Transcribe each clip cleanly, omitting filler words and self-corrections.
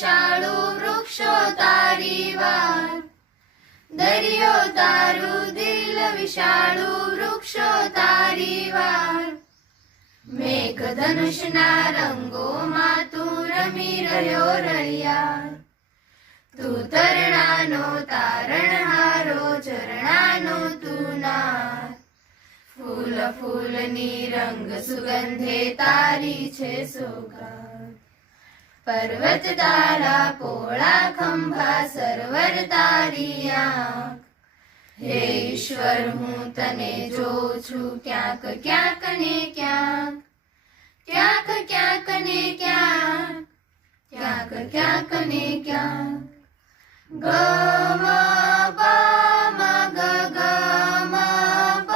વિશાળુ વૃક્ષો તારી વાર, દરિયો તારું દિલ વિશાળુ વૃક્ષો તારી વાર. મેઘધનુષના રંગોમાં તું રમી રહ્યો રળિયાર, તું તરણાનો તારણહારો ઝરણાનો તું નાર. ફૂલ ફૂલની રંગ સુગંધે તારી છે સોગાદ, પર્વત તારા પોળા ખંભા સરવર તારી આંખ. હે ઈશ્વર હું તને જોઉં છું ક્યાંક ક્યાંક ને ક્યાંક, ક્યાંક ક્યાંક ને ક્યાંક, ક્યાંક ક્યાંક ને ક્યાંક. ગ મ પ મ ગ ગ મ પ,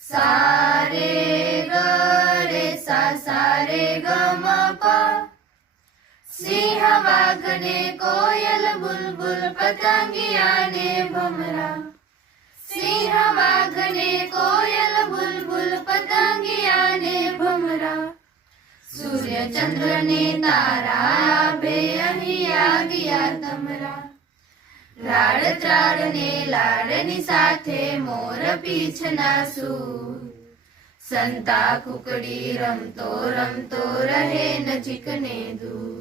સા રે ગ રે સા રે ગ મ પ. સિંહ વાઘ ને કોયલ બુલબુલ પતંગિયા ને ભમરા, સિંહ વાઘ ને કોયલ બુલબુલ પતંગિયા ને ભમરા. સૂર્ય ચંદ્ર ને તારા બે અહીંયા ગયા તમરા, રાડ ત્રાડ ને લાડની સાથે મોર પીછના સૂર. સંતા કુકડી રમતો રમતો રહે નજીક ને દૂર,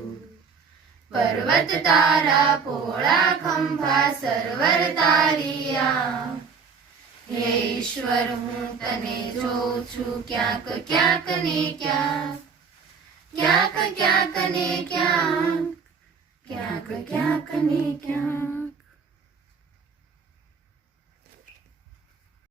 પર્વત તારા પોળા ખંભા સરવર તારી આંખ. હે ઈશ્વર હું તને જોઉં છું ક્યાંક ક્યાંક ને ક્યાંક, ક્યાંક ક્યાંક ને ક્યાંક, ક્યાંક ક્યાંક ને ક્યાંક.